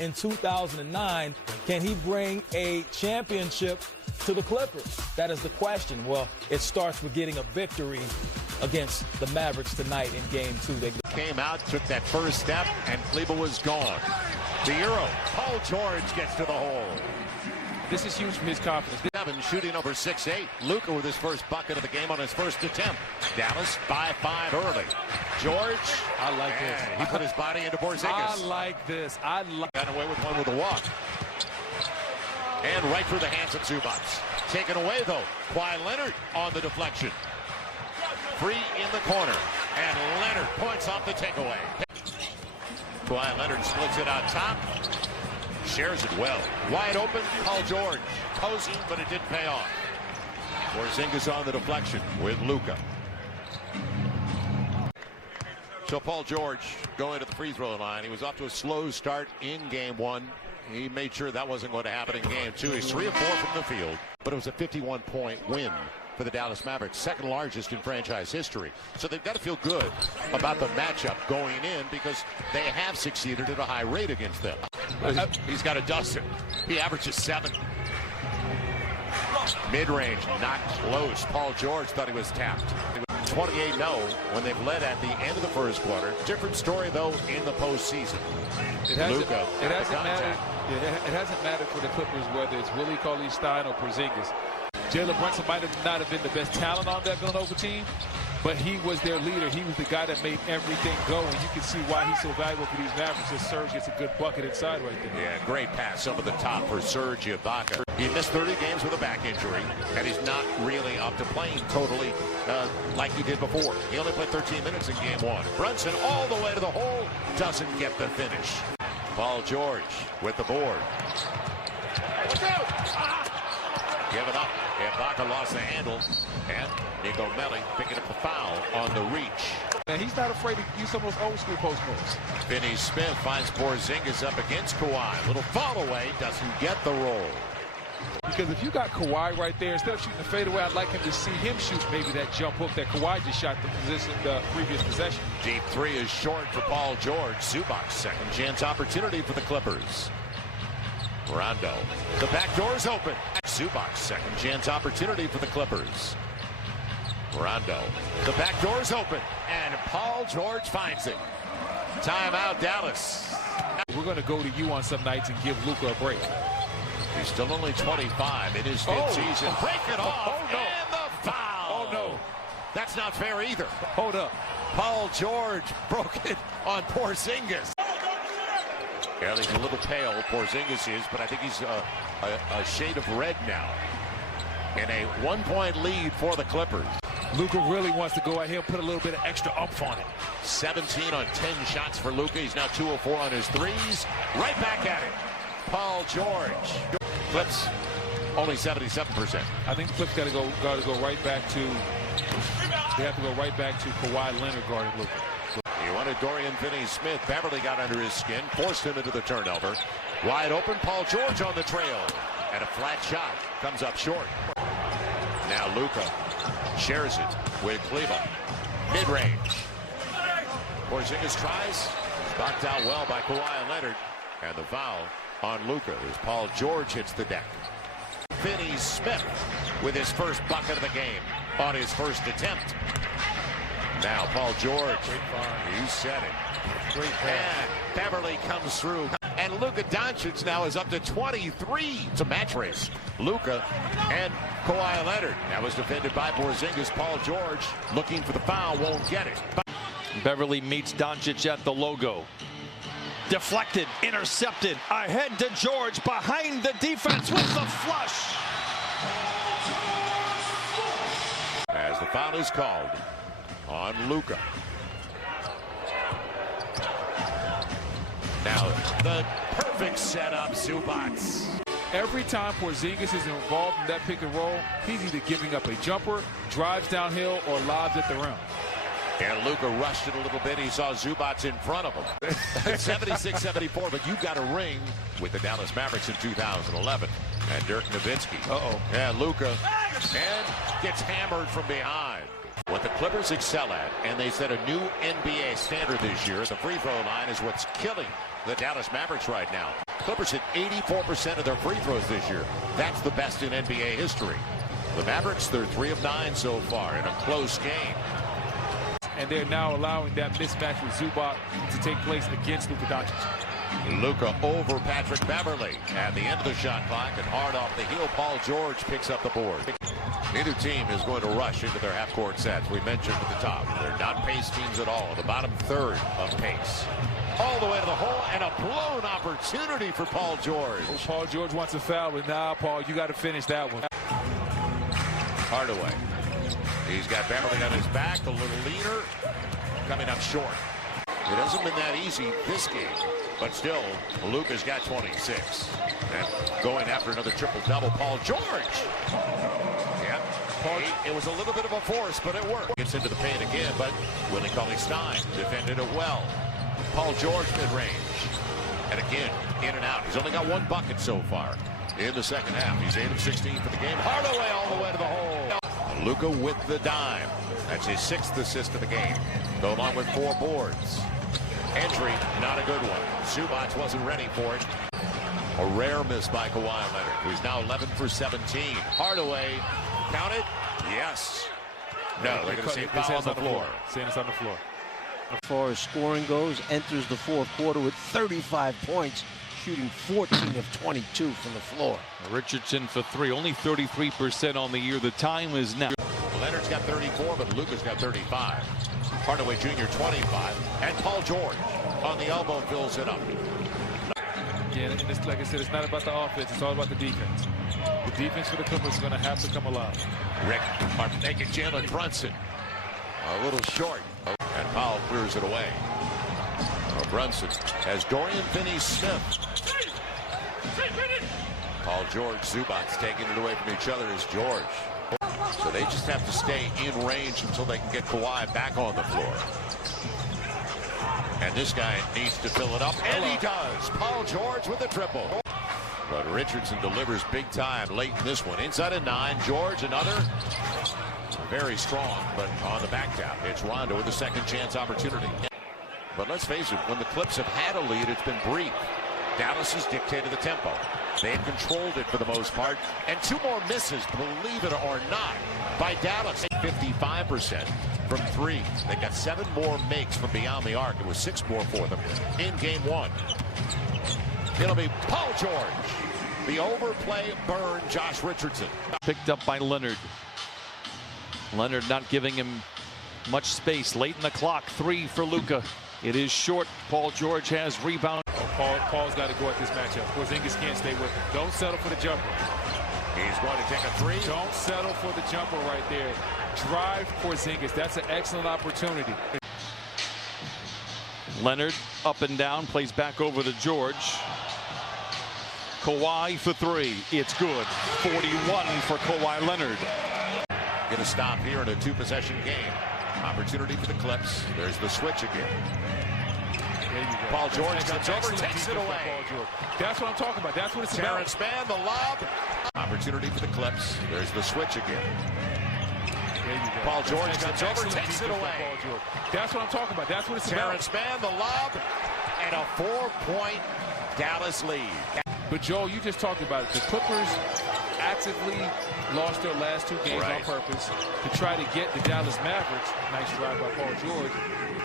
in 2009. Can he bring a championship to the Clippers? That is the question. Well, it starts with getting a victory against the Mavericks tonight in Game 2. They came out, took that first step, and Kleba was gone. The Euro, Paul George gets to the hole. This is huge for his confidence. 7 shooting over 6-8. Luka with his first bucket of the game on his first attempt. Dallas by 5 early. George, I like this. He put his body into Porzingis. I like this. Got away with one with a walk. And right through the hands of Zubac. Taken away though. Kawhi Leonard on the deflection. Free in the corner. And Leonard points off the takeaway. Kawhi Leonard splits it out top. Shares it well. Wide open, Paul George. Posing, but it didn't pay off. Porzingis on the deflection with Luka. So Paul George going to the free throw line. He was off to a slow start in Game 1. He made sure that wasn't going to happen in Game 2. He's 3 of 4 from the field, but it was a 51-point win for the Dallas Mavericks, second largest in franchise history. So they've got to feel good about the matchup going in because they have succeeded at a high rate against them. He's got a Dustin. He averages 7. Mid-range, not close. Paul George thought he was tapped. 28-0 when they've led at the end of the first quarter. Different story, though, in the postseason. It hasn't mattered for the Clippers whether it's Willie Cauley-Stein or Porzingis. Jalen Brunson might not have been the best talent on that Villanova team, but he was their leader. He was the guy that made everything go, and you can see why he's so valuable for these Mavericks. As Serge gets a good bucket inside right there. Yeah, great pass over the top for Serge Ibaka. He missed 30 games with a back injury, and he's not really up to playing totally like he did before. He only played 13 minutes in Game 1. Brunson all the way to the hole, doesn't get the finish. Paul George with the board. Give it up. Ibaka lost the handle, and Nico Melli picking up the foul on the reach. And he's not afraid to use some of those old school post moves. Finney Smith finds Porzingis up against Kawhi. Little fall away, doesn't get the roll. Because if you got Kawhi right there, instead of shooting the fadeaway, I'd like him to see him shoot maybe that jump hook that Kawhi just shot the previous possession. Deep 3 is short for Paul George. Zubac, second chance opportunity for the Clippers. Rondo. The back door's open. Zubac, second chance opportunity for the Clippers. Rondo. The back door's open. And Paul George finds it. Timeout, Dallas. We're going to go to you on some nights and give Luka a break. He's still only 25 in his fifth season. Break it off. Oh, no. And the foul. Oh, no. That's not fair either. Hold up. Paul George broke it on Porzingis. Yeah, he's a little pale, Porzingis is, but I think he's a shade of red now. And a 1-point lead for the Clippers. Luka really wants to go out here and put a little bit of extra umph on it. 17 on 10 shots for Luka. He's now 2 of 4 on his threes. Right back at it. Paul George. Clips only 77%. I think the Clips got to go right back to. They have to go right back to Kawhi Leonard guarding Luka. He wanted Dorian Finney-Smith. Beverly got under his skin, forced him into the turnover. Wide open, Paul George on the trail. And a flat shot comes up short. Now Luka shares it with Kleba. Mid-range. Porzingis tries. Knocked out well by Kawhi Leonard. And the foul on Luka as Paul George hits the deck. Finney-Smith with his first bucket of the game on his first attempt. Now Paul George, you said it. Great pass. And Beverly comes through. And Luka Doncic now is up to 23. It's a match race. Luka and Kawhi Leonard. That was defended by Porzingis. Paul George looking for the foul, won't get it. Beverly meets Doncic at the logo. Deflected, intercepted, ahead to George, behind the defense with the flush. As the foul is called on Luka. Now the perfect setup, Zubac. Every time Porzingis is involved in that pick and roll, he's either giving up a jumper, drives downhill, or lobs at the rim. And Luka rushed it a little bit. He saw Zubac in front of him. 76-74, but you got a ring with the Dallas Mavericks in 2011. And Dirk Nowitzki. Yeah, Luka. And gets hammered from behind. What the Clippers excel at, and they set a new NBA standard this year, the free throw line is what's killing the Dallas Mavericks right now. Clippers hit 84% of their free throws this year. That's the best in NBA history. The Mavericks, they're 3 of 9 so far in a close game. And they're now allowing that mismatch with Zubac to take place against Luka Doncic. Luka over Patrick Beverley at the end of the shot clock, and hard off the heel, Paul George picks up the board. Neither team is going to rush into their half-court sets. We mentioned at the top, they're not pace teams at all. The bottom third of pace. All the way to the hole, and a blown opportunity for Paul George. Oh, Paul George wants a foul, but now, Paul, you got to finish that one. Hardaway. He's got Beverley on his back, a little leaner, coming up short. It hasn't been that easy this game, but still, Luka's got 26. And going after another triple-double, Paul George. Yeah, it was a little bit of a force, but it worked. Gets into the paint again, but Willie Cauley-Stein defended it well. Paul George mid-range. And again, in and out. He's only got 1 bucket so far in the second half. He's 8 of 16 for the game. Hardaway all the way to the hole. Luka with the dime. That's his 6th assist of the game. Go along with 4 boards. Entry, not a good one. Zubac wasn't ready for it. A rare miss by Kawhi Leonard, who's now 11 for 17. Hardaway, count it? Yes. No, they're going to say foul on the floor. Saying it's on the floor. As far as scoring goes, enters the fourth quarter with 35 points, shooting 14 of 22 from the floor. Richardson for 3, only 33% on the year. The time is now. Leonard's got 34, but Luka's got 35. Hardaway Jr. 25, and Paul George on the elbow fills it up. Yeah, and it's, like I said, it's not about the offense, it's all about the defense. The defense for the Clippers is going to have to come alive. Rick making Jalen Brunson a little short, and Powell clears it away. Brunson has Dorian Finney-Smith. Paul George, Zubac taking it away from each other is George. So they just have to stay in range until they can get Kawhi back on the floor. And this guy needs to fill it up, and he does. Paul George with a triple. But Richardson delivers big time late in this one. Inside of 9, George another. Very strong, but on the back tap. It's Rondo with a second chance opportunity. But let's face it, when the Clips have had a lead, it's been brief. Dallas has dictated the tempo. They have controlled it for the most part. And 2 more misses, believe it or not, by Dallas. 55% from 3. They got 7 more makes from beyond the arc. It was 6 more for them in game 1. It'll be Paul George. The overplay burn Josh Richardson. Picked up by Leonard. Leonard not giving him much space. Late in the clock, 3 for Luka. It is short. Paul George has rebound. Paul's got to go at this matchup. Porzingis can't stay with him. Don't settle for the jumper. He's going to take a 3. Don't settle for the jumper right there. Drive Porzingis. That's an excellent opportunity. Leonard up and down, plays back over to George. Kawhi for 3. It's good. 41 for Kawhi Leonard. Going to stop here in a 2-possession game. Opportunity for the Clips. There's the switch again. Paul George comes over, takes it away. That's what I'm talking about. That's what it's about. Terrence Mann, the lob. Opportunity for the Clips. There's the switch again. Paul George comes over, takes it away. That's what I'm talking about. That's what it's about. Terrence Mann, the lob, and a 4-point Dallas lead. But Joel, you just talked about it. The Clippers actively lost their last 2 games on purpose to try to get the Dallas Mavericks. Nice drive by Paul George